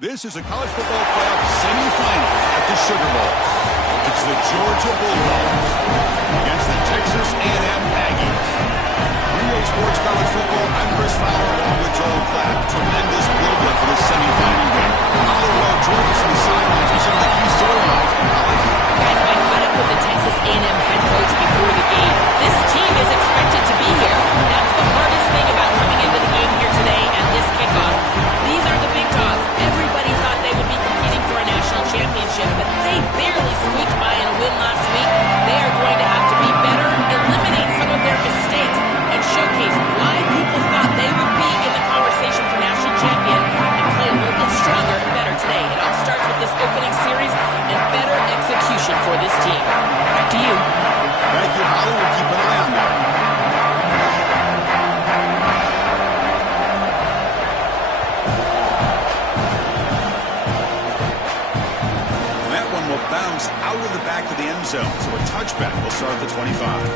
This is a college football playoff semifinal at the Sugar Bowl. It's the Georgia Bulldogs against the Texas A&M Aggies. Relay Sports College Football, I'm Chris Fowler along with Joel Clapp. Tremendous build-up for this semifinal game. Hollywood, Georgia from the sidelines with some of the key storylines. Guys, I caught up with the Texas A&M head coach before the game. This team is expected to be here. That's the hardest thing about coming into the game here today and this kickoff. These are the big dogs. Everybody thought they would be competing for a national championship, but they barely squeaked by in a win last week. They are going to have to be better, eliminate some of their mistakes, and showcase why people thought they would be in the conversation for national champion and play a little bit stronger and better today. It all starts with this opening series and better execution for this team. Back to you. Thank you, Holly. We'll keep an eye on that. Bounce out of the back of the end zone. So a touchback will start at the 25.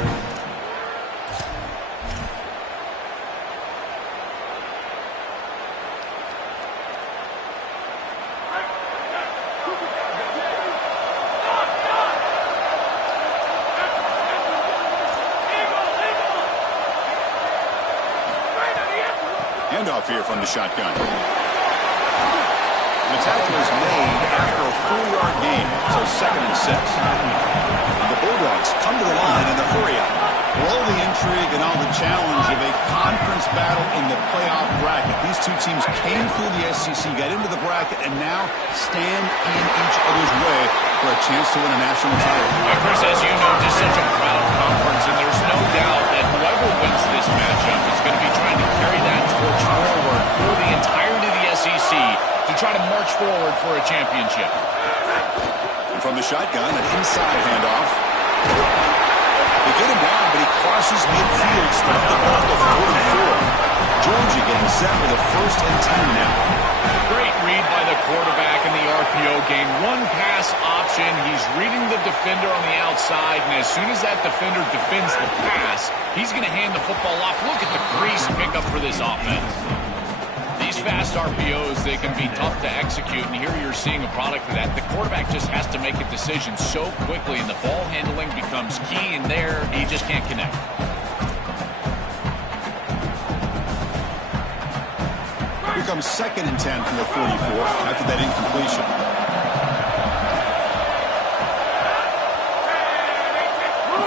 Handoff here from the shotgun. The tackle is made after a 4-yard gain, so 2nd and 6. The Bulldogs come to the line in the hurry-up. For all the intrigue and all the challenge of a conference battle in the playoff bracket, these two teams came through the SEC, got into the bracket, and now stand in each other's way for a chance to win a national title. Chris, as you know, just such a proud conference, and there's no doubt that whoever wins this matchup is going to be trying to carry that torch forward for the entirety of the SEC to try to march forward for a championship. And from the shotgun, an inside handoff. They get him down, but he crosses midfield, stopped the ball at the 44. Georgia getting set for the 1st and 10 now. Great read by the quarterback in the RPO game. One pass option. He's reading the defender on the outside, and as soon as that defender defends the pass, he's going to hand the football off. Look at the crease pickup for this offense. These fast RPOs, they can be tough to execute, and here you're seeing a product of that. The quarterback just has to make a decision so quickly, and the ball handling becomes key, and there he just can't connect. Here comes 2nd and 10 from the 44 after that incompletion.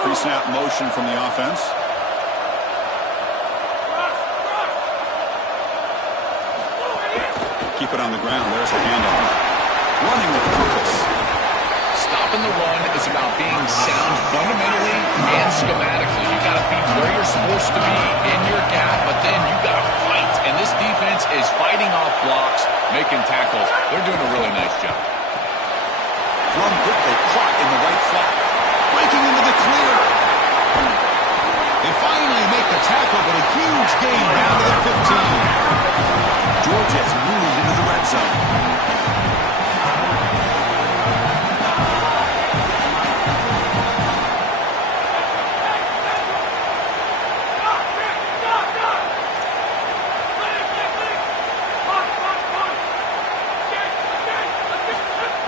Pre-snap motion from the offense. Keep it on the ground. There's a handoff. Running with purpose. Stopping the run is about being sound fundamentally and schematically. You got to be where you're supposed to be in your gap, but then you got to fight. And this defense is fighting off blocks, making tackles. They're doing a really nice job. Thrown quickly, caught in the right flat. Breaking into the clear. They finally make the tackle, but a huge gain down to the 15. Georgia has moved into the red zone.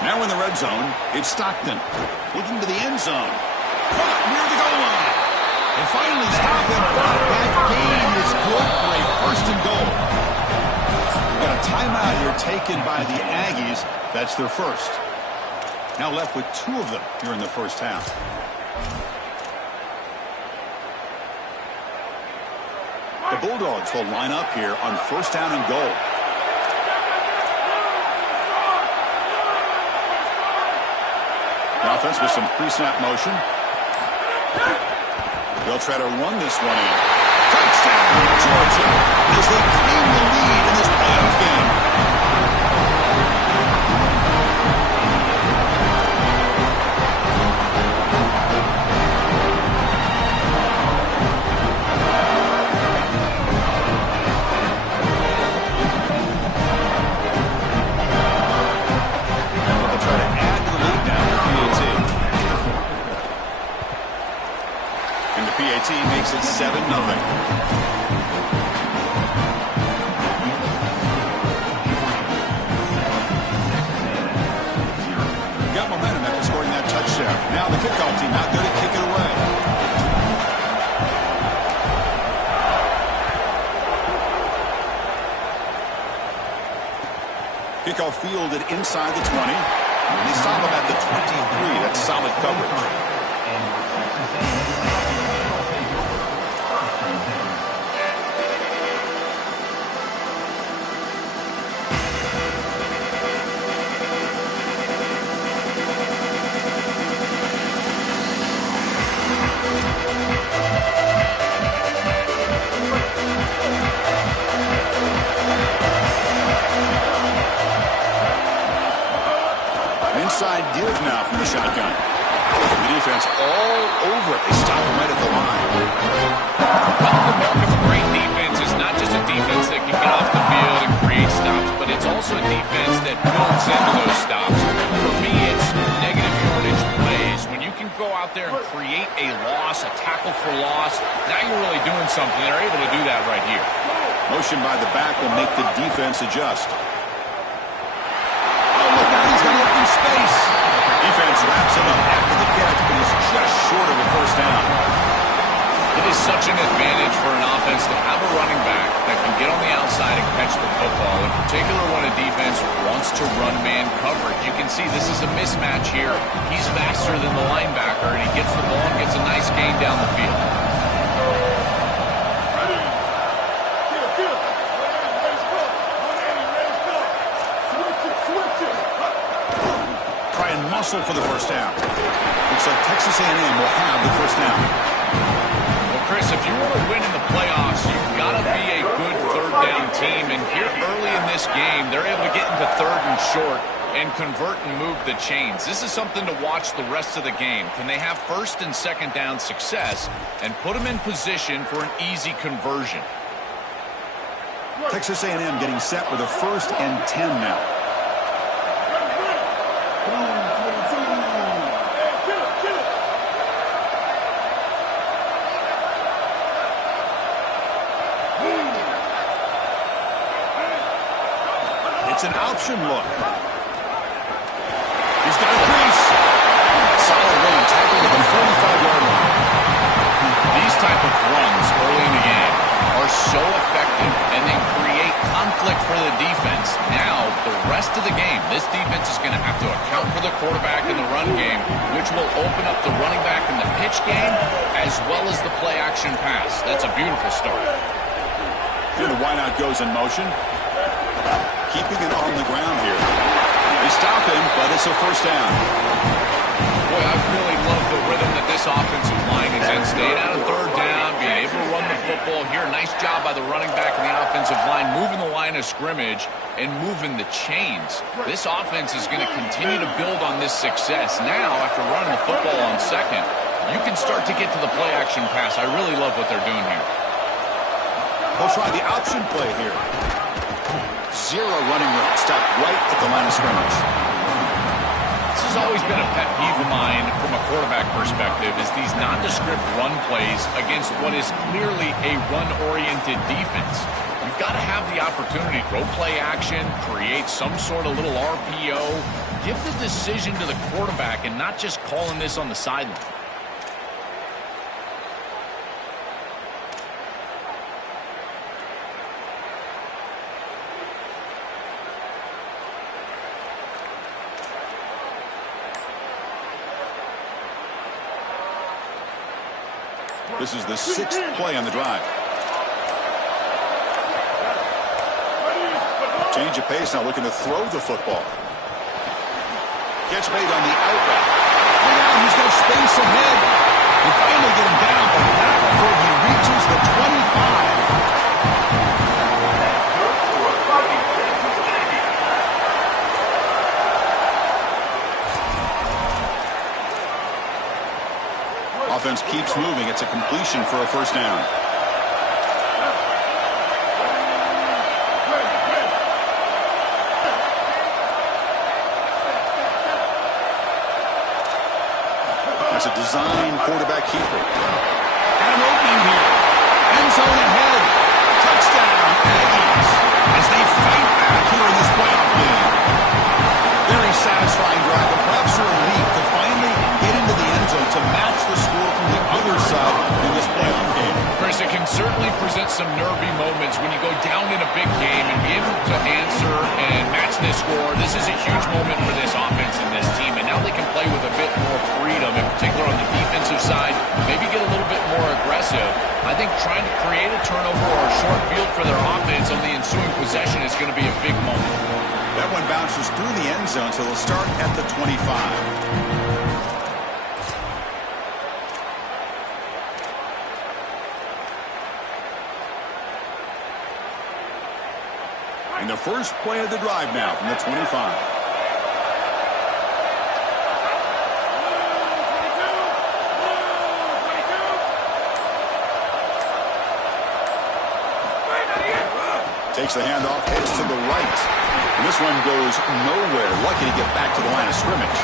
Now in the red zone, it's Stockton. Looking to the end zone. Caught near the goal line. They finally stop him, but that gain is good for a 1st and goal. Got a timeout here taken by the Aggies. That's their first. Now left with 2 of them here in the first half. The Bulldogs will line up here on 1st down and goal. The offense with some pre-snap motion. They'll try to run this one in. Touchdown, Georgia, as they claim the lead in this playoff game. They'll try to add to the lead now with PAT. And the PAT makes it 7-0. out there to kick it away. Kickoff fielded inside the 20. They stop him at the 23. That's solid coverage. Inside give now from the shotgun. The defense all over it. They stop him right at the line. The mark of a great defense is not just a defense that can get off the field and create stops, but it's also a defense that builds into those stops. For me, it's negative yardage plays. When you can go out there and create a loss, a tackle for loss, now you're really doing something. They're able to do that right here. Motion by the back will make the defense adjust. He's got open space. Defense wraps him up after the catch, but he's just short of a first down. It is such an advantage for an offense to have a running back that can get on the outside and catch the football, in particular when a defense wants to run man coverage. You can see this is a mismatch here. He's faster than the linebacker, and he gets the ball and gets a nice gain down the field. Muscle for the first down. Looks like Texas A&M will have the first down. Well, Chris, if you want to win in the playoffs, you've got to be a good third down team. And here early in this game, they're able to get into third and short and convert and move the chains. This is something to watch the rest of the game. Can they have first and second down success and put them in position for an easy conversion? Texas A&M getting set with a 1st and 10 now. It's an option look. He's got a crease. Solid run, tackled to the 45-yard line. These type of runs early in the game are so effective, and they create conflict for the defense. Now, the rest of the game, this defense is going to have to account for the quarterback in the run game, which will open up the running back in the pitch game, as well as the play-action pass. That's a beautiful start. And the wideout goes in motion. Keeping it on the ground here. They stop him, but it's a first down. Boy, I really love the rhythm that this offensive line is in. Staying out of third down, being able to run the football here. Nice job by the running back and the offensive line, moving the line of scrimmage and moving the chains. This offense is going to continue to build on this success. Now, after running the football on second, you can start to get to the play-action pass. I really love what they're doing here. They'll try the option play here. Zero running route. Stop right at the line of scrimmage. This has always been a pet peeve of mine from a quarterback perspective, is these nondescript run plays against what is clearly a run-oriented defense. You've got to have the opportunity to go play action, create some sort of little RPO, give the decision to the quarterback and not just calling this on the sideline. This is the 6th play on the drive. Change of pace now, looking to throw the football. Catch made on the out route. And now he's got space ahead. They finally get him down, but not before he reaches the 25. Offense keeps moving. It's a completion for a first down. That's a design quarterback keeper. And an opening here. End zone ahead. Touchdown, Aggies. As they fight back here in this playoff game. Very satisfying drive, but perhaps a relief to finally get into the end zone to match some nervy moments when you go down in a big game and be able to answer and match this score. This is a huge moment for this offense and this team, and now they can play with a bit more freedom, in particular on the defensive side, maybe get a little bit more aggressive. I think trying to create a turnover or a short field for their offense on the ensuing possession is going to be a big moment. That one bounces through the end zone, so they'll start at the 25. And the first play of the drive now from the 25. Takes the handoff, heads to the right. And this one goes nowhere. Lucky to get back to the line of scrimmage.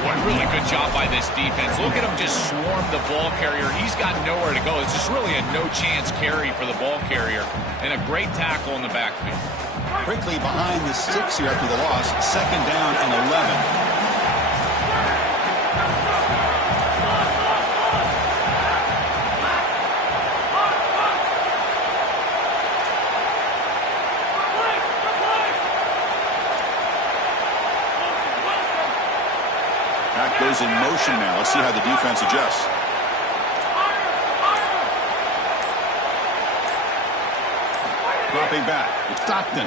Boy, really good job by this defense. Look at him just swarm the ball carrier. He's got nowhere to go. It's just really a no-chance carry for the ball carrier. And a great tackle in the backfield. Quickly behind the 6 here after the loss. 2nd down and 11. Back goes in motion now. Let's see how the defense adjusts. Dropping back. It's Stockton.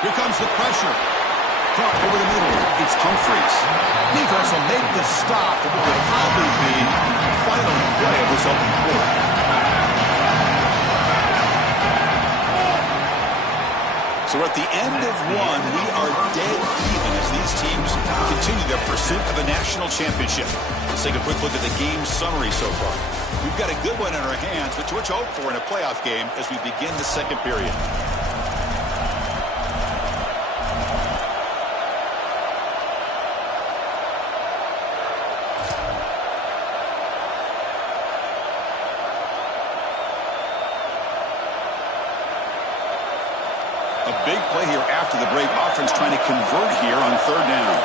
Here comes the pressure. Drop over the middle. It's Humphreys. Defense will make the stop for what will probably be the final play of this open quarter. So at the end of one, we are dead even as these teams continue their pursuit of a national championship. Let's take a quick look at the game summary so far. We've got a good one in our hands, but what you hope for in a playoff game as we begin the second period. A big play here after the break. Offense trying to convert here on 3rd down.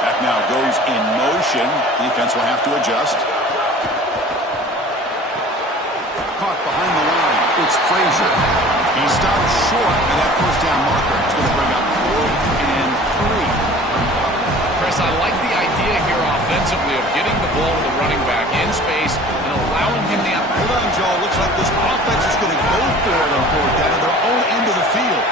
Back now goes in motion. Defense will have to adjust. Caught behind the line. It's Frazier. He stopped short of that 1st down marker. It's going to bring up 4th and 3. Chris, I like the idea here offensively of getting the ball to the running back in space and allowing him the opportunity. Hold on, Joe. Looks like this offense is going to go for it on 4th down at their own end of the field.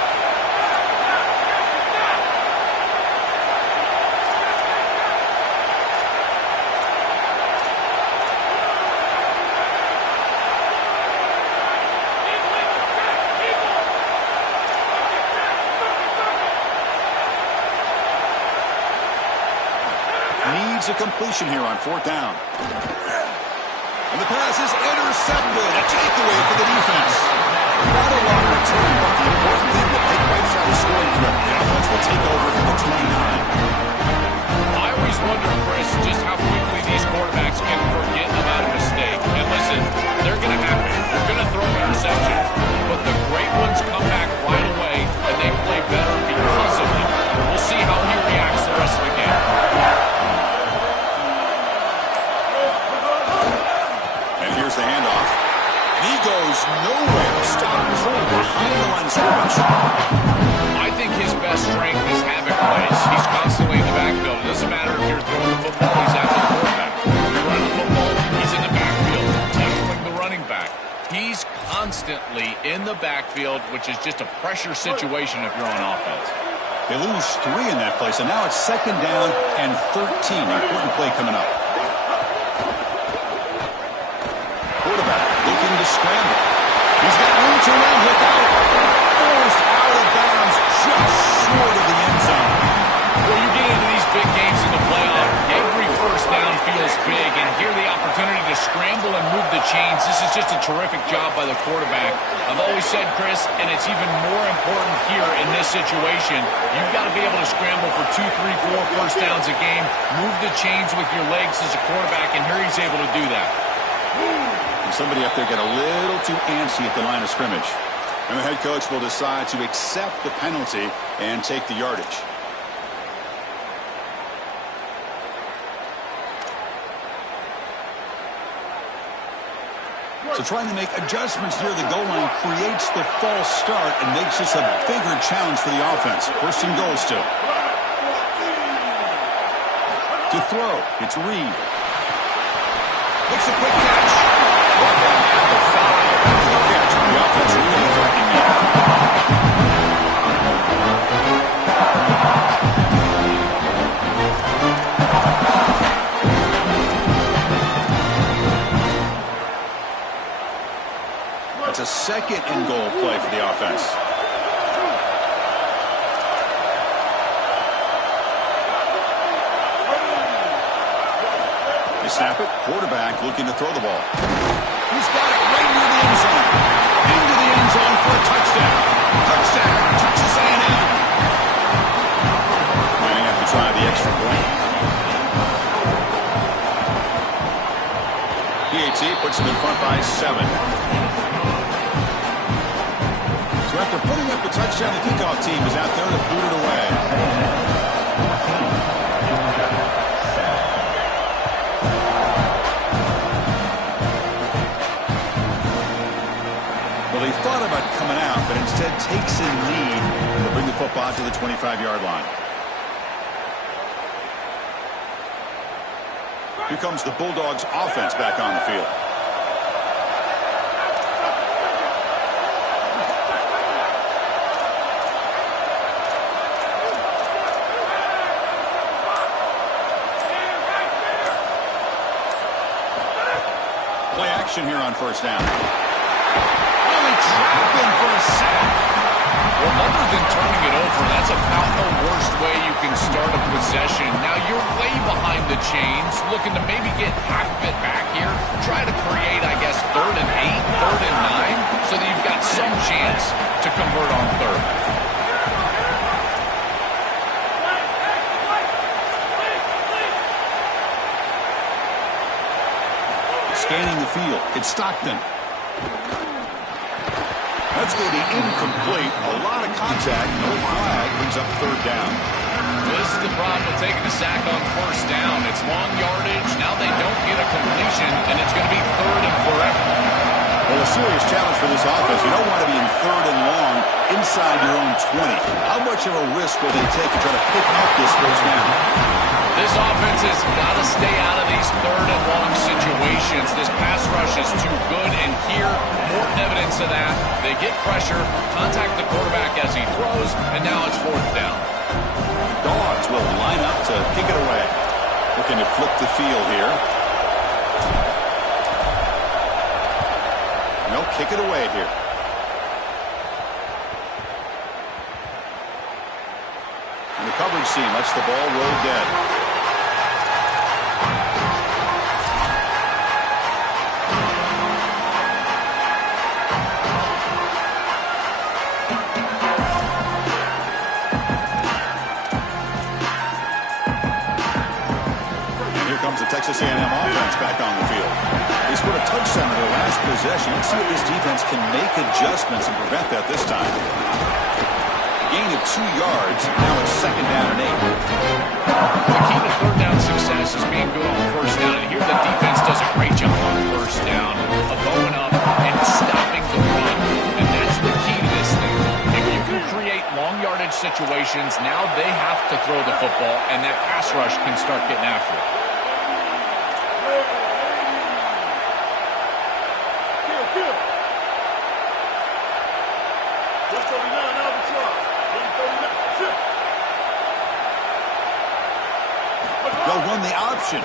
Needs a completion here on 4th down. And the pass is intercepted. A takeaway for the defense. Not a long return, but the important thing that they breaks out a scoring threat. The offense will take over from the 29. I always wonder, Chris, just how quickly these quarterbacks can forget about a mistake. And listen, they're going to happen. They're going to throw interceptions. But the great ones come back right away, and they play better because of them. We'll see how he reacts the rest of the game. Here's the handoff. And he goes nowhere. Stop cold behind the line of scrimmage. I think his best strength is havoc plays. He's constantly in the backfield. It doesn't matter if you're throwing the football, he's after the quarterback. If you're running the football, he's in the backfield, tackling the running back. He's constantly in the backfield, which is just a pressure situation if you're on offense. They lose 3 in that play, so now it's 2nd down and 13. Important play coming up. Looking to scramble. He's got room to run without it. Forced out of bounds just short of the end zone. Well, you get into these big games in the playoff. Every 1st down feels big, and here the opportunity to scramble and move the chains. This is just a terrific job by the quarterback. I've always said, Chris, and it's even more important here in this situation, you've got to be able to scramble for 2, 3, 4 1st downs a game, move the chains with your legs as a quarterback, and here he's able to do that. Somebody up there got a little too antsy at the line of scrimmage. And the head coach will decide to accept the penalty and take the yardage. So trying to make adjustments near the goal line creates the false start and makes this a bigger challenge for the offense. First and goal still. To throw, it's Reed. Makes a quick catch. Brought down at the 5. After the catch, the offense really threatening now. That's a second and goal play for the offense. They snap it. Quarterback looking to throw the ball. He's got it right near the end zone. Into the end zone for a touchdown. Touchdown. Texas A&M. Might have to try the extra point. PAT puts them in front by 7. So after putting up a touchdown, the kickoff team is out there to boot it away. Well, he thought about coming out, but instead takes a knee to bring the football to the 25-yard line. Here comes the Bulldogs offense back on the field. Play action here on first down. Only trapped him for a sack. Well, other than turning it over, that's about the worst way you can start a possession. Now, you're way behind the chains, looking to maybe get half of it back here. Try to create, I guess, 3rd and 8, 3rd and 9, so that you've got some chance to convert on 3rd. Scanning the field. It's Stockton. That's going to be incomplete. A lot of contact. No flag. Brings up 3rd down. This is the problem with taking the sack on first down. It's long yardage. Now they don't get a completion, and it's going to be 3rd and forever. Well, a serious challenge for this offense. You don't want to be in 3rd and long inside your own 20. How much of a risk will they take to try to pick up this first down? This offense has got to stay out of these 3rd and long situations. This pass rush is too good, and here, more evidence of that. They get pressure, contact the quarterback as he throws, and now it's 4th down. Dawgz will line up to kick it away. Looking to flip the field here. No, kick it away here. And the coverage team lets the ball roll dead. Texas A&M offense back on the field. They scored a touchdown in their last possession. Let's see if this defense can make adjustments and prevent that this time. Gain of 2 yards. Now it's 2nd down and 8. The key to 3rd down success is being good on first down. And here the defense does a great job on first down of going up and stopping the run. And that's the key to this thing. If you can create long yardage situations, now they have to throw the football, and that pass rush can start getting after it. They'll run the option.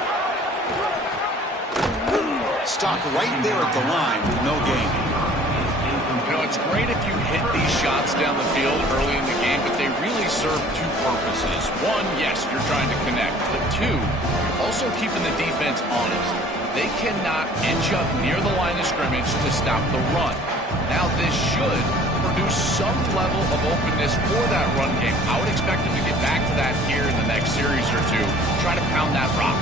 Stopped right there at the line with no gain. You know, it's great if you hit these shots down the field early in the game, but they really serve 2 purposes. 1, yes, you're trying to connect. But 2, you're also keeping the defense honest. They cannot inch up near the line of scrimmage to stop the run. Now, this should produce some level of openness for that run game. I would expect them to get back to that here in the next series or 2. Try to pound that rock.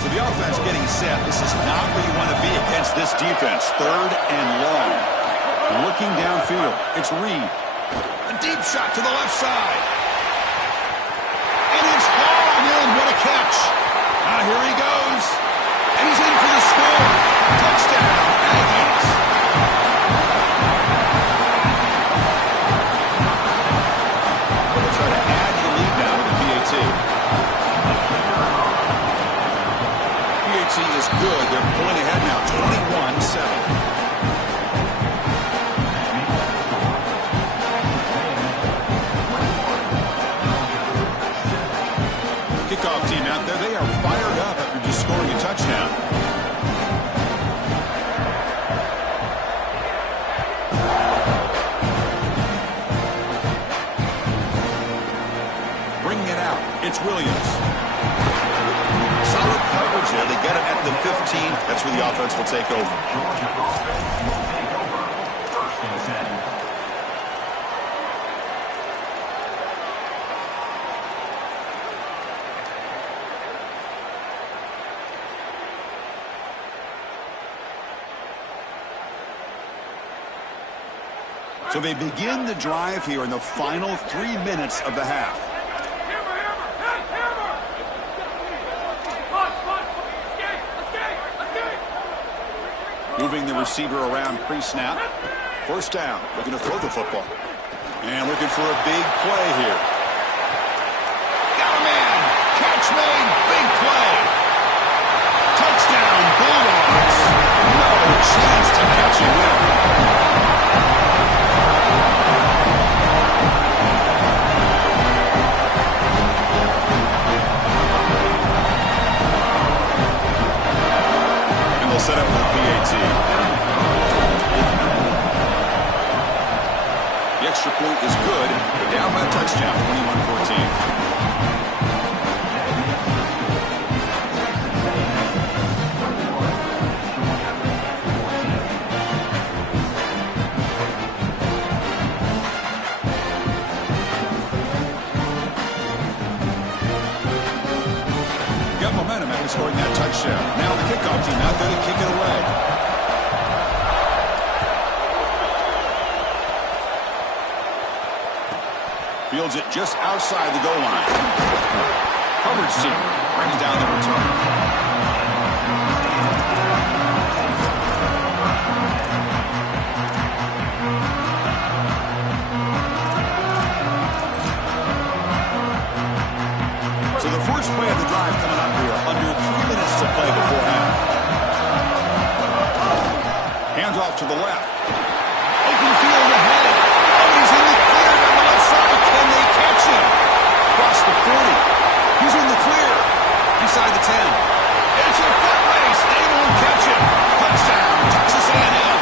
So the offense getting set. This is not where you want to be against this defense. 3rd and long. Looking downfield. It's Reed. A deep shot to the left side. And it's hauled in. What a catch. Now here he goes. And he's in for the score. Touchdown, Aggies. Kickoff team out there, they are fired up after just scoring a touchdown. Bringing it out, it's Williams. Solid coverage there. They get it at the 15. That's where the offense will take over. So they begin the drive here in the final 3 minutes of the half. Moving the receiver around pre-snap. First down, looking to throw the football. And looking for a big play here. Got a man. Catch made. Big play. Touchdown, Bulldogs. No chance to catch him there. Set up for the PAT. The extra point is good. They're down by a touchdown, 21-14. Got momentum after scoring that touchdown. Now the kickoff team out there to kick it away. Fields it just outside the goal line. Coverage team brings down the return. So the first play of the drive coming up here, under 3 minutes to play before half. Hands off to the left. Open field ahead. Oh, he's in the clear on the left side. Can they catch him? Across the 40. He's in the clear. Inside the 10. It's a foot race. They won't catch him. Touchdown, Texas A&M.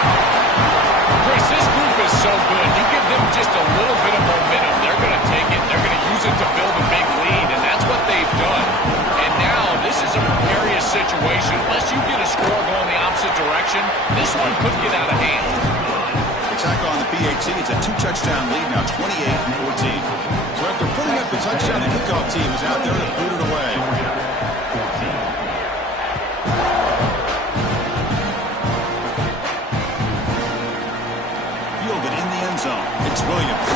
Chris, this group is so good. You give them just a little bit of momentum, they're going to take it. They're going to use it to build a big lead, and that's what they've done. And now this is a precarious situation. Unless you get a score going the opposite direction, this one could get out of hand. Attack on the PAT. It's a 2-touchdown lead now, 28-14. So after putting up the touchdown, the kickoff team is out there to boot it away. Fielded in the end zone. It's Williams.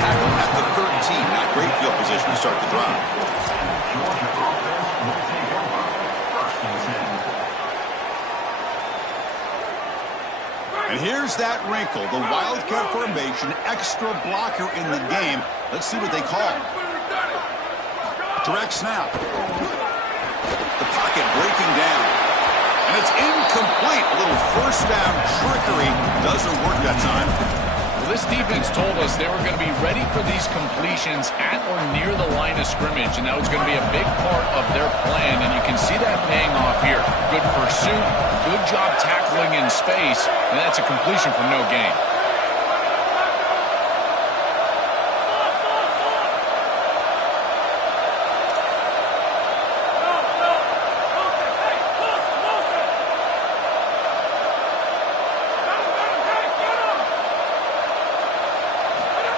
Tackle at the 13. Not great field position to start the drive. And here's that wrinkle, the Wildcat formation, extra blocker in the game. Let's see what they call. Direct snap. The pocket breaking down. And it's incomplete. A little first down trickery doesn't work that time. Well, this defense told us they were going to be ready for these completions at or near the line of scrimmage, and that was going to be a big part of their plan, and you can see that paying off here. Good pursuit, good job tackling in space, and that's a completion for no gain.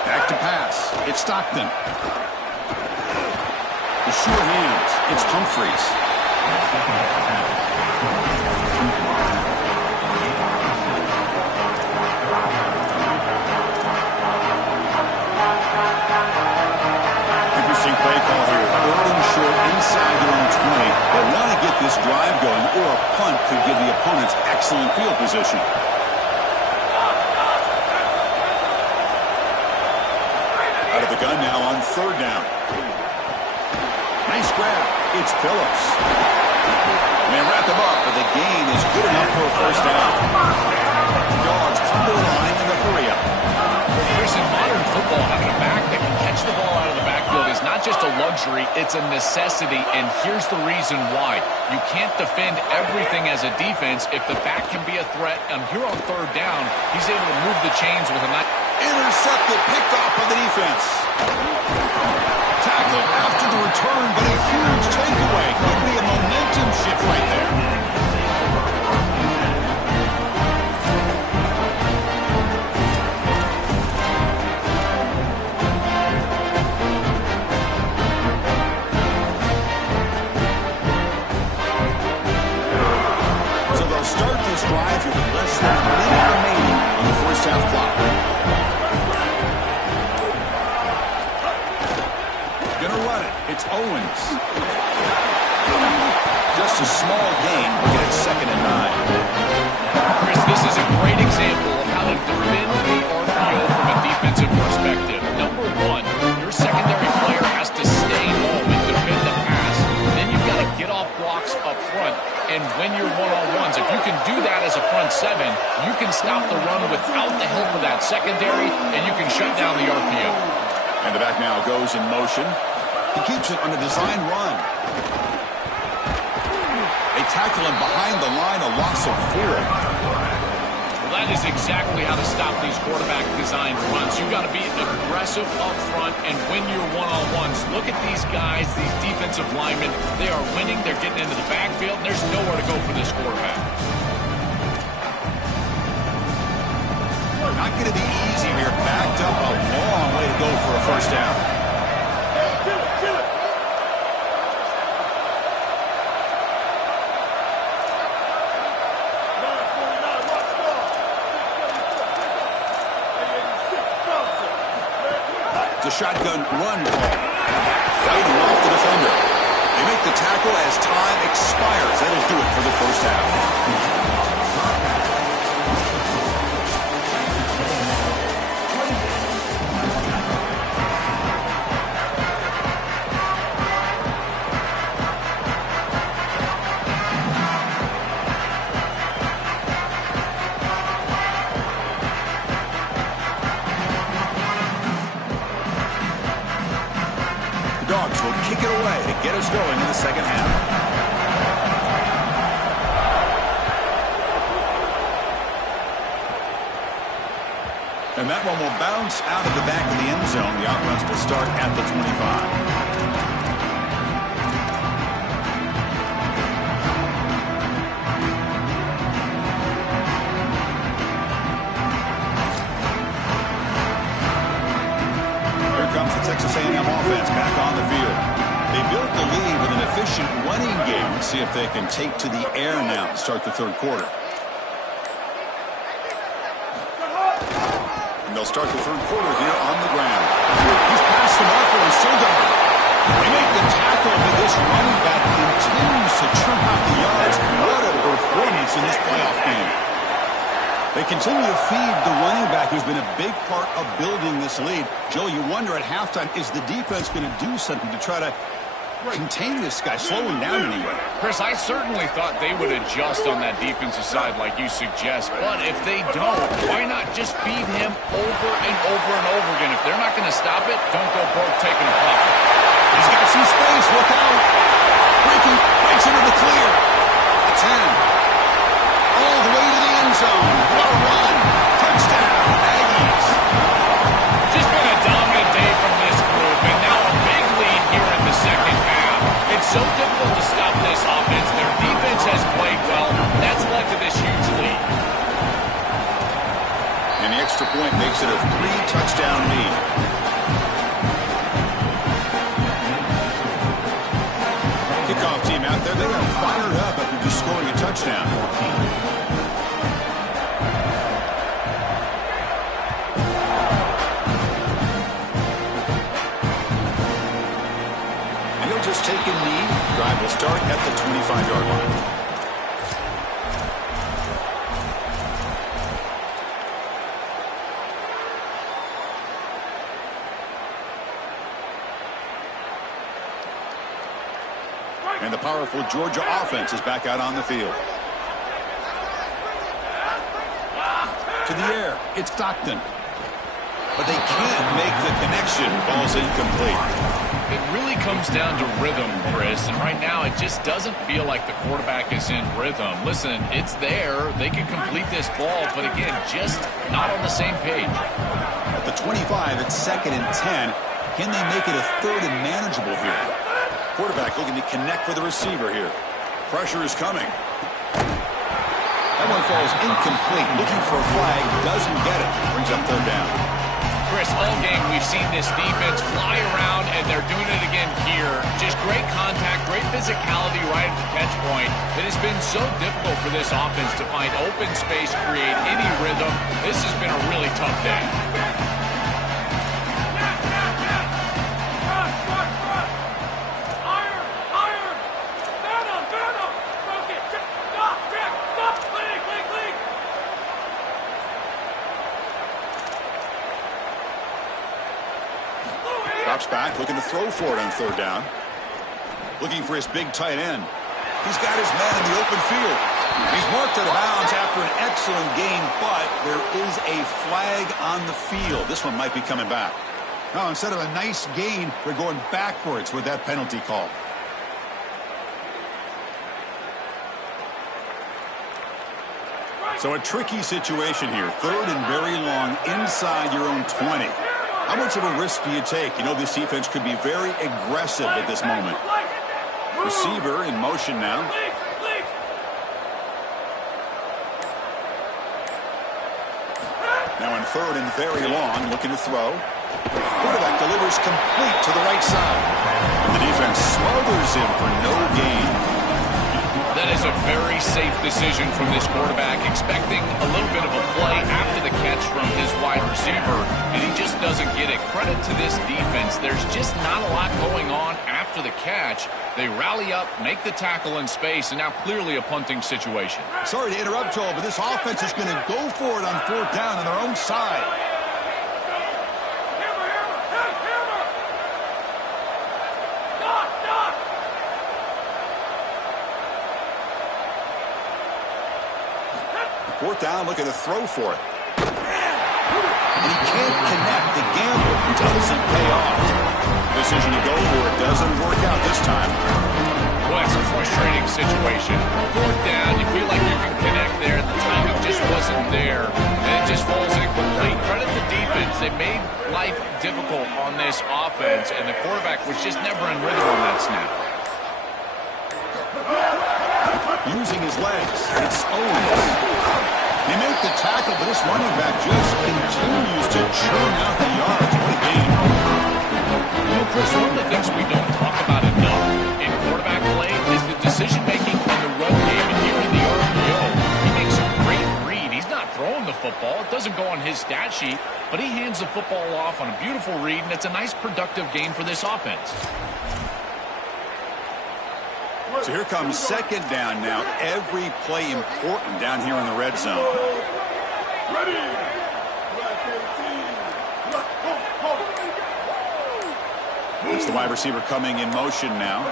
Back to pass. It's Stockton. The sure hands. It's Humphreys. Interesting play call here. Third and short inside their own 20. They want to get this drive going, or a punt could give the opponents excellent field position. Out of the gun now on third down. Nice grab. It's Phillips. And they wrap them up, but the gain is good enough for a first down. Dawgz come to the line in the hurry-up. Chris, in modern football, having a back that can catch the ball out of the backfield is not just a luxury, it's a necessity, and here's the reason why. You can't defend everything as a defense if the back can be a threat, and here on third down, he's able to move the chains with a nice... Intercepted, picked off by the defense. Tackle after the return, but a huge takeaway. Could be a momentum shift right there. So they'll start this drive with less than a minute remaining on the first half clock. Gonna run it. It's Owens. Just a small gain. We'll get it 2nd and 9. Chris, this is a great example of how to defend the RPO from a defensive perspective. Number one, your secondary player has to stay home and defend the pass. Then you've got to get off blocks up front. And when you're one-on-ones, if you can do that as a front seven, you can stop the run without the help of that secondary, and you can shut down the RPO. And the back now goes in motion. He keeps it on a design run. They tackle him behind the line, a loss of 4. Well, that is exactly how to stop these quarterback design runs. You've got to be aggressive up front, and when you're one-on-ones, look at these guys, these defensive linemen. They are winning. They're getting into the backfield, and there's nowhere to go for this quarterback. Not going to be easy here. Backed up a long way to go for a first down. It's a shotgun run call. Fighting off the defender. They make the tackle as time expires. That'll do it for the first half. Dawgz will kick it away to get us going in the second half. And that one will bounce out of the back of the end zone. The offense will start at the 25. Comes the Texas A&M offense back on the field. They built the lead with an efficient running game. Let's see if they can take to the air now to start the third quarter. And they'll start the third quarter here on the ground. He's past the marker and still going. They make the tackle, but this running back continues to trim out the yards. What a performance in this playoff game. They continue to feed the running back, who's been a big part of building this lead. Joe, you wonder at halftime, is the defense going to do something to try to contain this guy, slow him down anyway? Chris, I certainly thought they would adjust on that defensive side like you suggest, but if they don't, why not just feed him over and over and over again? If they're not going to stop it, don't go broke taking a punt. He's got some space, look out. Breaks into the clear. It's in. All the way to the end zone. What a run. Touchdown, Aggies. Just been a dominant day from this group, and now a big lead here in the second half. It's so difficult to stop this offense. Their defense has played well. That's led to this huge lead. And the extra point makes it a 3-touchdown lead. Kickoff team out there, they are fired up after just scoring a touchdown. And he'll just take a knee. Drive will start at the 25-yard line. And the powerful Georgia offense is back out on the field. To the air, it's Stockton. But they can't make the connection. Ball's incomplete. It really comes down to rhythm, Chris, and right now it just doesn't feel like the quarterback is in rhythm. Listen, it's there. They can complete this ball, but again, just not on the same page. At the 25, it's 2nd and 10. Can they make it a 3rd and manageable here? Quarterback looking to connect with the receiver here. Pressure is coming. That one falls incomplete. Looking for a flag. Doesn't get it. Brings up 3rd down. Chris, all game we've seen this defense fly around, and they're doing it again here. Just great contact, great physicality right at the catch point. It has been so difficult for this offense to find open space, create any rhythm. This has been a really tough day. Drops back, looking to throw for it on 3rd down. Looking for his big tight end. He's got his man in the open field. He's marked out of bounds after an excellent game, but there is a flag on the field. This one might be coming back. No, instead of a nice gain, they're going backwards with that penalty call. So a tricky situation here. 3rd and very long inside your own 20. How much of a risk do you take? You know this defense could be very aggressive at this moment. Receiver in motion now. Now in 3rd and very long, looking to throw. Quarterback delivers complete to the right side. And the defense smothers him for no gain. That is a very safe decision from this quarterback, expecting a little bit of a play after the catch from his wide receiver, and he just doesn't get it. Credit to this defense. There's just not a lot going on after the catch. They rally up, make the tackle in space, and now clearly a punting situation. Sorry to interrupt, Joel, but this offense is going to go for it on 4th down on their own side. Fourth down, looking to throw for it. And he can't connect. The gamble doesn't pay off. Decision to go for it doesn't work out this time. Well, it's a frustrating situation. 4th down, you feel like you can connect there. The timing just wasn't there. And it just falls incomplete. Credit the defense. They made life difficult on this offense, and the quarterback was just never in rhythm on that snap. Using his legs. It's Owens. They make the tackle, but this running back just continues to churn out the yards. What a game. You know, Chris, one of the things we don't talk about enough in quarterback play is the decision-making in the run game and here in the RPO. He makes a great read. He's not throwing the football. It doesn't go on his stat sheet, but he hands the football off on a beautiful read, and it's a nice, productive game for this offense. So here comes 2nd down now. Every play important down here in the red zone. It's the wide receiver coming in motion now.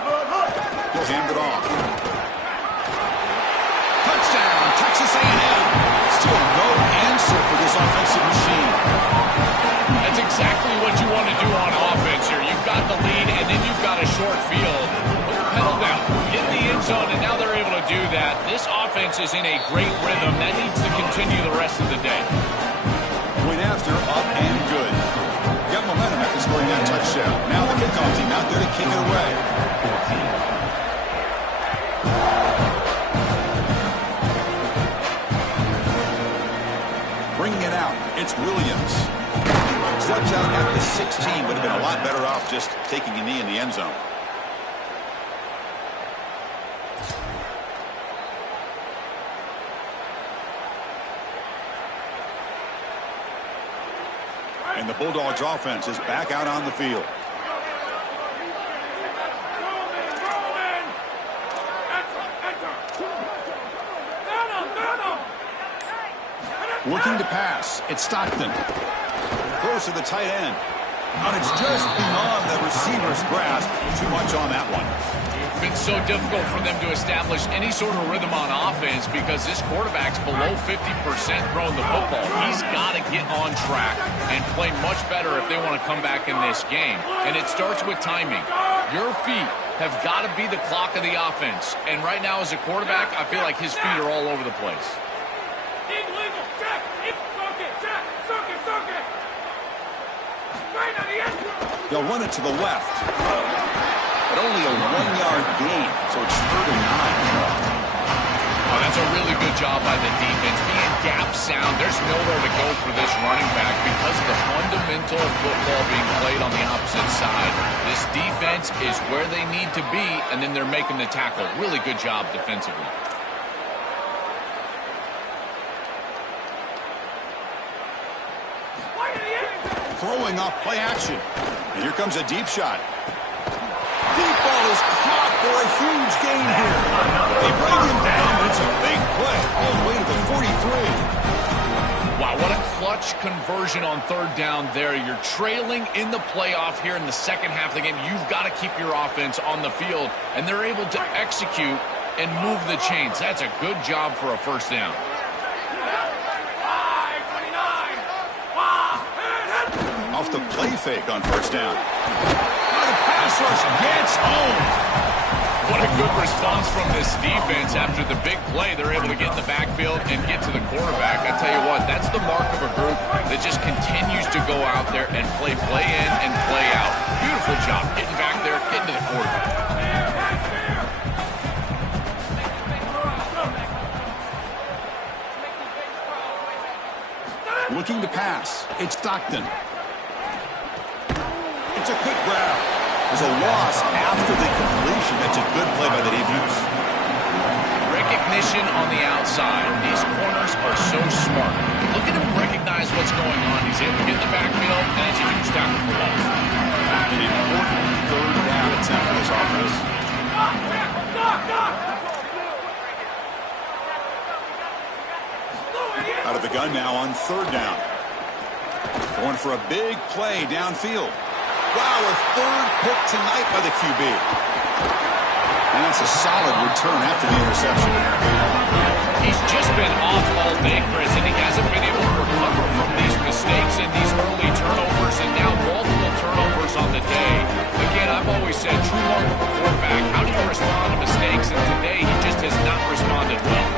He'll hand it off. Touchdown, Texas A&M. Still no answer for this offensive machine. That's exactly what you want to do on offense here. You've got the lead, and then you've got a short field. Put the pedal down. Get in the end zone, and now they're able to do that. This offense is in a great rhythm. That needs to continue the rest of the day. Point after, up and good. Got momentum after scoring that touchdown. Now the kickoff team out there to kick it away. Bringing it out, it's Williams. Steps out at the 16. Would have been a lot better off just taking a knee in the end zone. And the Bulldogs offense is back out on the field. Looking to pass. It's Stockton. Close to the tight end. And it's just beyond the receiver's grasp. Too much on that one. It's been so difficult for them to establish any sort of rhythm on offense because this quarterback's below 50% throwing the football. He's got to get on track and play much better if they want to come back in this game. And it starts with timing. Your feet have got to be the clock of the offense. And right now as a quarterback, I feel like his feet are all over the place. They'll run it to the left. But only a 1-yard gain, so it's 3rd and 9. Oh, that's a really good job by the defense. Being gap sound, there's nowhere to go for this running back because of the fundamental football being played on the opposite side. This defense is where they need to be, and then they're making the tackle. Really good job defensively. Throwing off play action. And here comes a deep shot. Deep ball is caught for a huge gain here. They bring him down, but it's a big play all the way to the 43. Wow, what a clutch conversion on 3rd down there. You're trailing in the playoff here in the second half of the game. You've got to keep your offense on the field, and they're able to execute and move the chains. That's a good job for a 1st down. Off the play fake on 1st down. The pass rush gets home. What a good response from this defense after the big play. They're able to get in the backfield and get to the quarterback. I tell you what, that's the mark of a group that just continues to go out there and play in and play out. Beautiful job getting back there, getting to the quarterback. Looking to pass. It's Stockton. It's a quick grab. There's a loss after the completion. That's a good play by the defense. Recognition on the outside. These corners are so smart. Look at him recognize what's going on. He's able to get in the backfield, and it's a huge tackle for loss. An important 3rd down attempt for this offense. Out of the gun now on 3rd down. Going for a big play downfield. Wow, a 3rd pick tonight by the QB. And that's a solid return after the interception. He's just been off all day, Chris, and he hasn't been able to recover from these mistakes and these early turnovers, and now multiple turnovers on the day. Again, I've always said, true mark of a quarterback, how do you respond to mistakes? And today, he just has not responded well.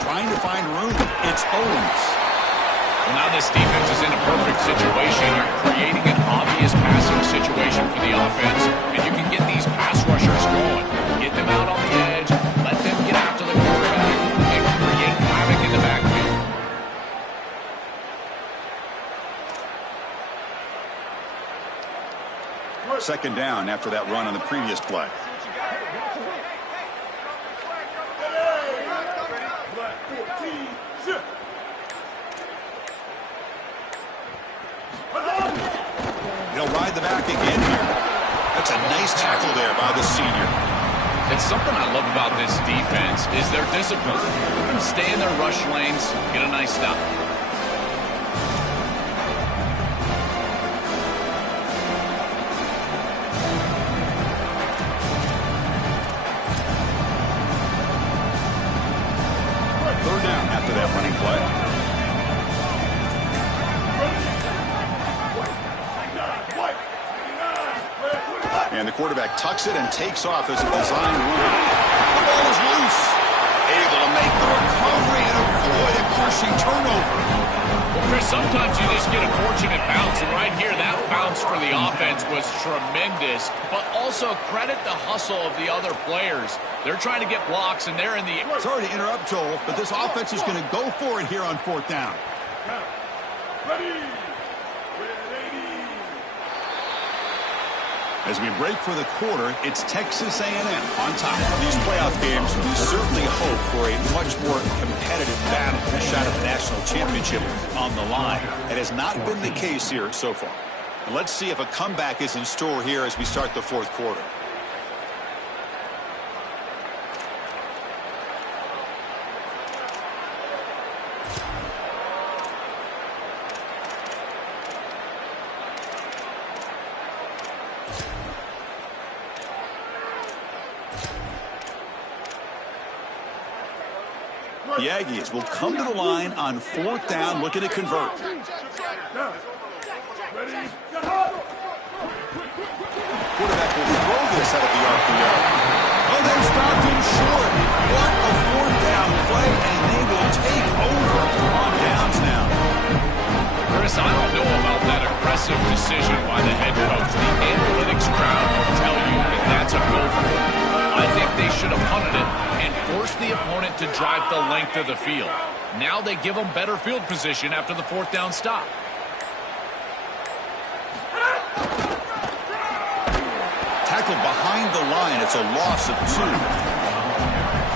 Trying to find room. It's Owens. Well, now this defense is in a perfect situation. You're creating an obvious passing situation for the offense, and you can get these pass rushers going. Get them out on the edge, let them get after the quarterback, and create havoc in the backfield. 2nd down after that run on the previous play. He'll ride the back again here. That's a nice tackle there by the senior. It's something I love about this defense is their discipline. Let them stay in their rush lanes, get a nice stop. Third down after that running play. And the quarterback tucks it and takes off as a design run. The ball is loose. Able to make the recovery and avoid a crushing turnover. Well, Chris, sometimes you just get a fortunate bounce, and right here, that bounce for the offense was tremendous, but also credit the hustle of the other players. They're trying to get blocks, and they're in the... Sorry to interrupt, Joel, but this offense is going to go for it here on 4th down. Ready. As we break for the quarter, it's Texas A&M on top. These playoff games, we certainly hope for a much more competitive battle, a shot at the national championship on the line. It has not been the case here so far. And let's see if a comeback is in store here as we start the 4th quarter. The Aggies will come to the line on 4th down, looking to convert. Quarterback will throw this out of the RPO. Oh, they've stopped him short. What a 4th down play, and they will take over on downs now. Chris, I don't know about that aggressive decision by the head coach. The analytics crowd will tell you that that's a go for it. I think they should have punted it and forced the opponent to drive the length of the field. Now they give them better field position after the 4th down stop. Tackled behind the line. It's a loss of 2.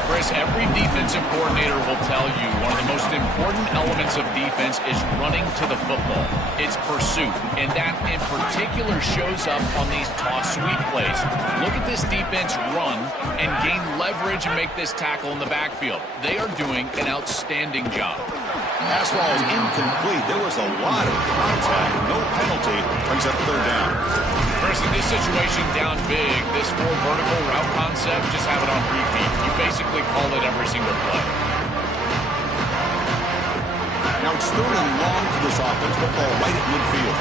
Chris, every defensive coordinator will tell you one of the most important elements of defense is running to the football. It's pursuit, and that in particular shows up on these toss sweep plays. Look at this defense run and gain leverage and make this tackle in the backfield. They are doing an outstanding job. Pass ball is incomplete. There was a lot of contact. No penalty. Brings up 3rd down. Chris, in this situation down big, this 4 vertical route concept, just have it on repeat. You basically call it every single play. Now it's 3rd and long for this offense. Football right at midfield.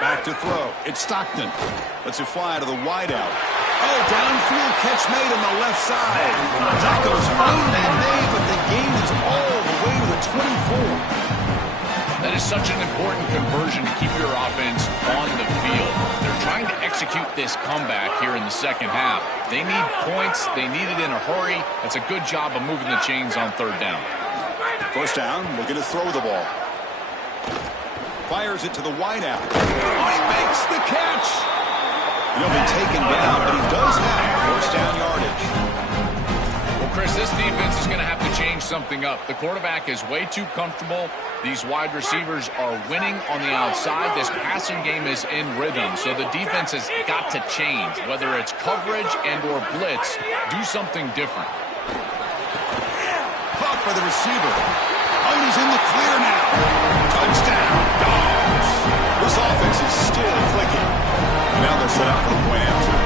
Back to throw. It's Stockton. Lets it fly out of the wideout. Oh, downfield catch made on the left side. Taco's finally made, but the game is all the way to the 24. That is such an important conversion to keep your offense on the field. They're trying to execute this comeback here in the second half. They need points. They need it in a hurry. That's a good job of moving the chains on 3rd down. 1st down, looking to throw the ball. Fires it to the wideout. Oh, he makes the catch. He'll be taken down, but he does have 1st down yardage. Well, Chris, this defense is going to have to change something up. The quarterback is way too comfortable. These wide receivers are winning on the outside. This passing game is in rhythm, so the defense has got to change. Whether it's coverage and or blitz, do something different. Caught by the receiver. Oh, he's in the clear now. Touchdown, Dawgz. This offense is still clicking. Now they're set up for the point after.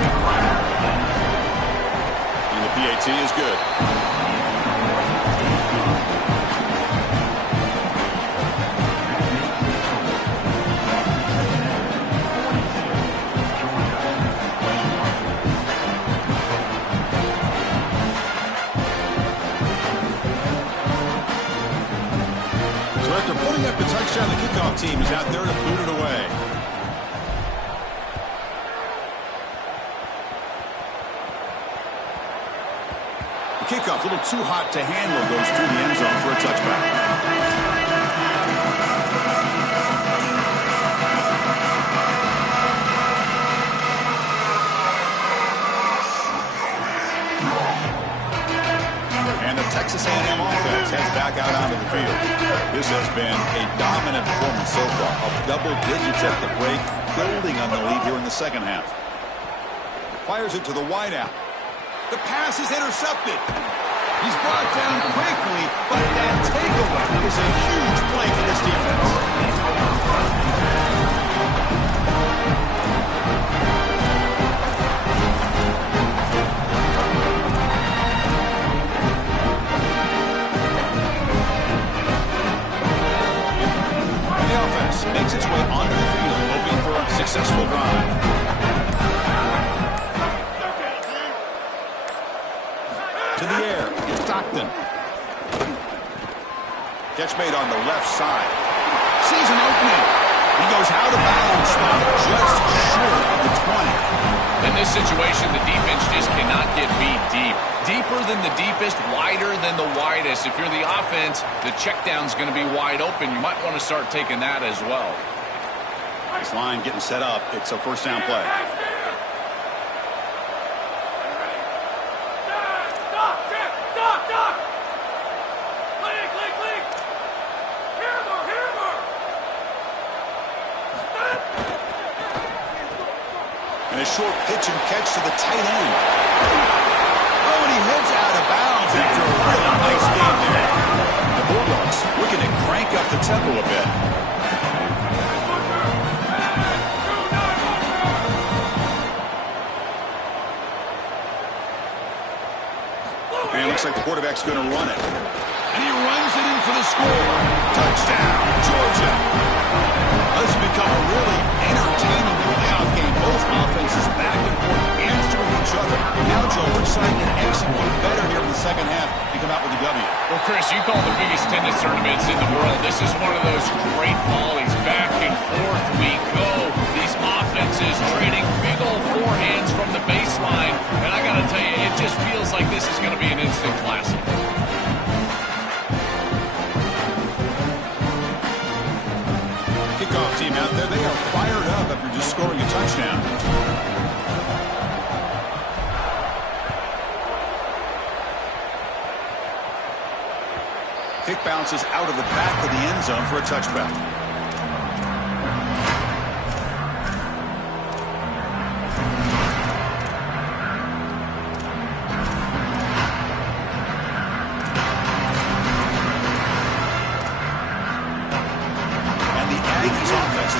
And the PAT is good. So after putting up the touchdown, the kickoff team is out there to boot it away. The kickoff, a little too hot to handle, goes through the end zone for a touchback. And the Texas A&M offense heads back out onto the field. This has been a dominant performance so far, of double digits at the break, building on the lead here in the second half. Fires it to the wideout. The pass is intercepted. He's brought down quickly, but that takeaway is a huge play for this defense. And the offense makes its way onto the field, hoping for a successful drive. To the air, Stockton. Catch made on the left side. Sees an opening. He goes out of bounds, just short of the 20. In this situation, the defense just cannot get beat deep. Deeper than the deepest, wider than the widest. If you're the offense, the check down's going to be wide open. You might want to start taking that as well. This line getting set up. It's a first down play. And a short pitch and catch to the tight end. Oh, and he heads out of bounds after a really nice game there. The Bulldogs looking to crank up the tempo a bit. quarterback's going to run it. And he runs it in for the score. Touchdown, Georgia. This has become a really entertaining playoff game. Both offenses back and forth, answering each other. Now, Joe, which side can execute better here in the second half and come out with a W? Well, Chris, you call the biggest tennis tournaments in the world. This is one of those great volleys. Back and forth we go. These offenses trading big old forehands from the baseline. And I got to tell you, it just feels like this is going to be an instant classic. Kickoff team out there, they are fired up after just scoring a touchdown. Kick bounces out of the back of the end zone for a touchback.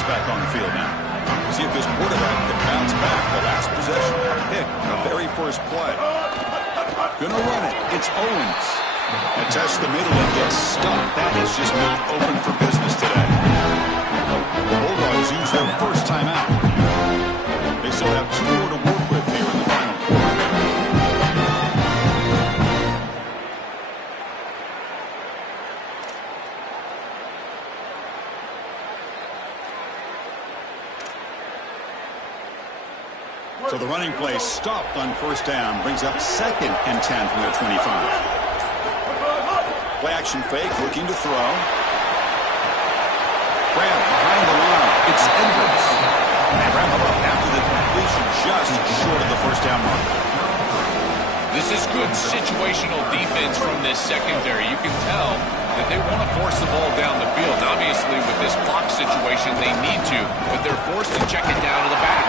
Back on the field now. See if this quarterback can bounce back. The last possession, a pick on the very first play. Gonna run it. It's Owens. And test the middle and gets stuck. That is just not open for business today. The Bulldogs use their first timeout. They still have 2 more to work with here in the final quarter. So the running play stopped on first down, brings up 2nd and 10 from their 25. Play action fake, looking to throw. Grab behind the line. It's Edwards. And wrap up after the completion, just short of the first down mark. This is good situational defense from this secondary. You can tell that they want to force the ball down the field. Obviously, with this clock situation, they need to, but they're forced to check it down to the back.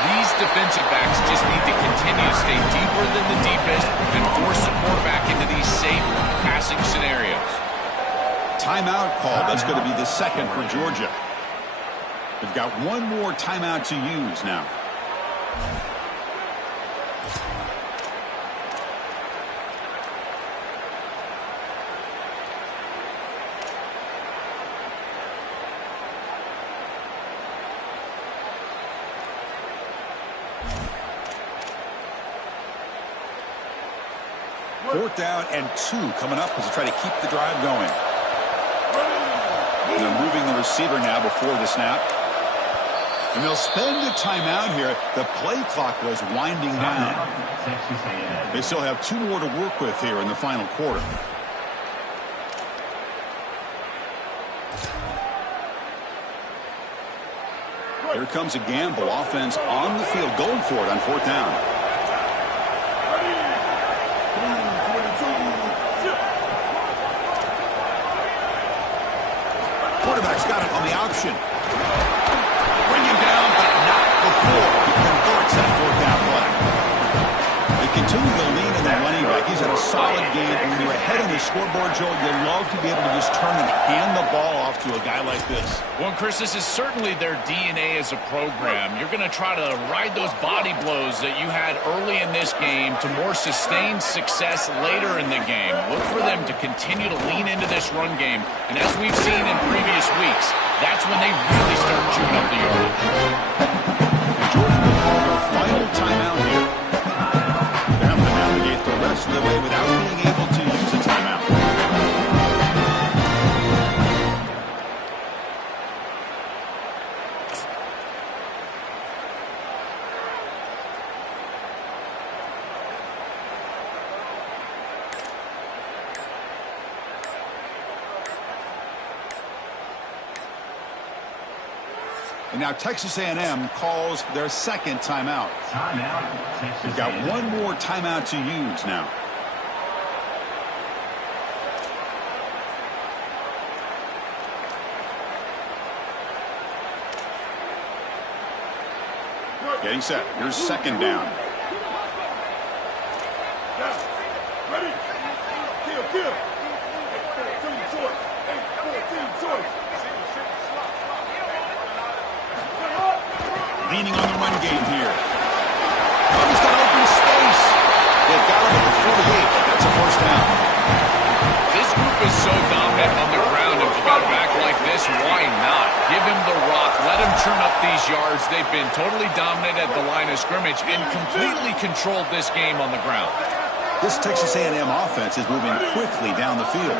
These defensive backs just need to continue to stay deeper than the deepest and force the quarterback into these safe passing scenarios. Timeout call. That's going to be the second for Georgia. They've got one more timeout to use now. Fourth down and 2 coming up as they try to keep the drive going. And they're moving the receiver now before the snap. And they'll spend a timeout here. The play clock was winding down. They still have 2 more to work with here in the final quarter. Here comes a gamble. Offense on the field going for it on fourth down. Quarterback's got it on the option. Bring him down, but not before he converts that fourth down play. They continue to lean in the running back. He's had a solid game. And when you're ahead on the scoreboard, Joe, you love to be able to just turn and hand the ball off to a guy like this. Well, Chris, this is certainly their DNA as a program. You're going to try to ride those body blows that you had early in this game to more sustained success later in the game. Look for them to continue to lean into this run game. And as we've seen in previous weeks, that's when they really start chewing up the yardage. Georgia will call their final timeout here. They have to navigate the rest of the way without being able to use a timeout. And now Texas A&M calls their second timeout. We've got one more timeout to use now. Getting set. Here's second down. Ready? Kill. 14 choice. Leaning on the run game here. Oh, he's got open space. They've got him at the 48. That's a first down. This group is so dominant on the ground. If you got a back like this, why not? Give him the rock. Let him churn up these yards. They've been totally dominant at the line of scrimmage and completely controlled this game on the ground. This Texas A&M offense is moving quickly down the field.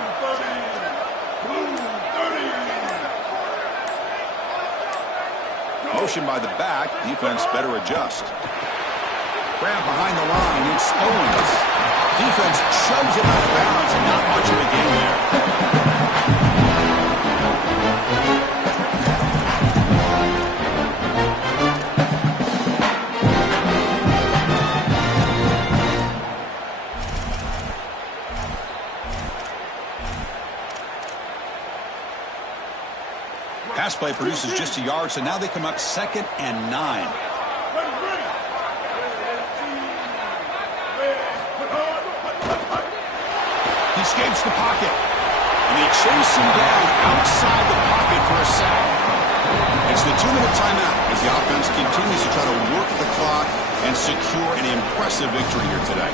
Motion by the back. Defense better adjust. Grab behind the line. It's Owens. Defense shoves him out of bounds and not much of a gain there. Pass play produces just a yard, so now they come up 2nd and 9. He escapes the pocket, and they chase him down outside the pocket for a sack. It's the 2-minute timeout as the offense continues to try to work the clock and secure an impressive victory here today.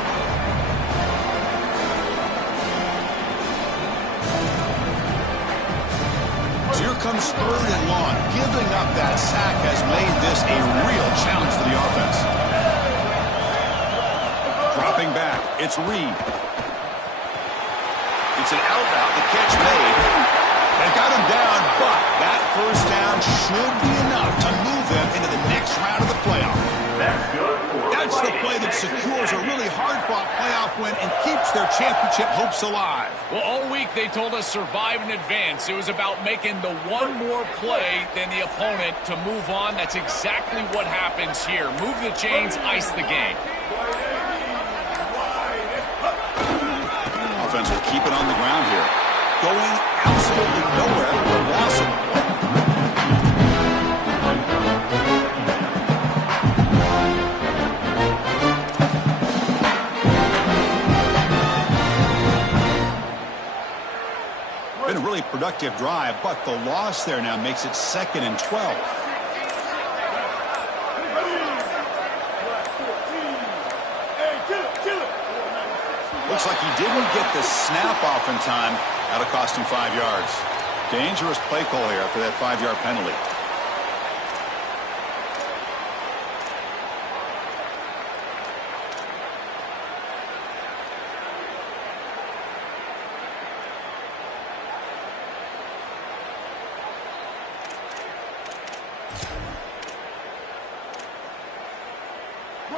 Here comes 3rd and long. Giving up that sack has made this a real challenge for the offense. Dropping back, it's Reed. It's an out route, the catch made. They got him down, but that first down should be enough to move them into the next round of the playoff. That's the play that secures a really hard-fought playoff win and keeps their championship hopes alive. Well, all week they told us survive and advance. It was about making the one more play than the opponent to move on. That's exactly what happens here. Move the chains, ice the game. Offense will keep it on the ground here. Going absolutely nowhere for a loss of 1. Been a really productive drive, but the loss there now makes it 2nd and 12. Looks like he didn't get the snap off in time. That'll cost him 5 yards. Dangerous play call here after that 5-yard penalty.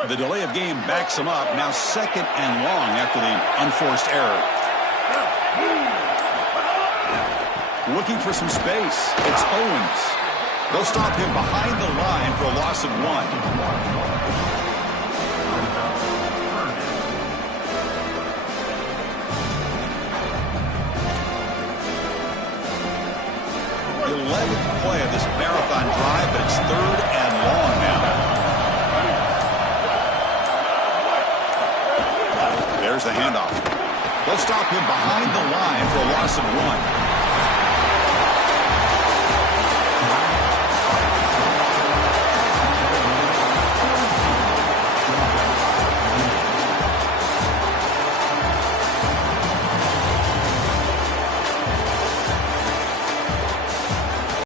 The delay of game backs him up. Now 2nd and long after the unforced error. Looking for some space. It's Owens. They'll stop him behind the line for a loss of 1. The 11th play of this marathon drive, but it's 3rd and long now. There's the handoff. They'll stop him behind the line for a loss of 1.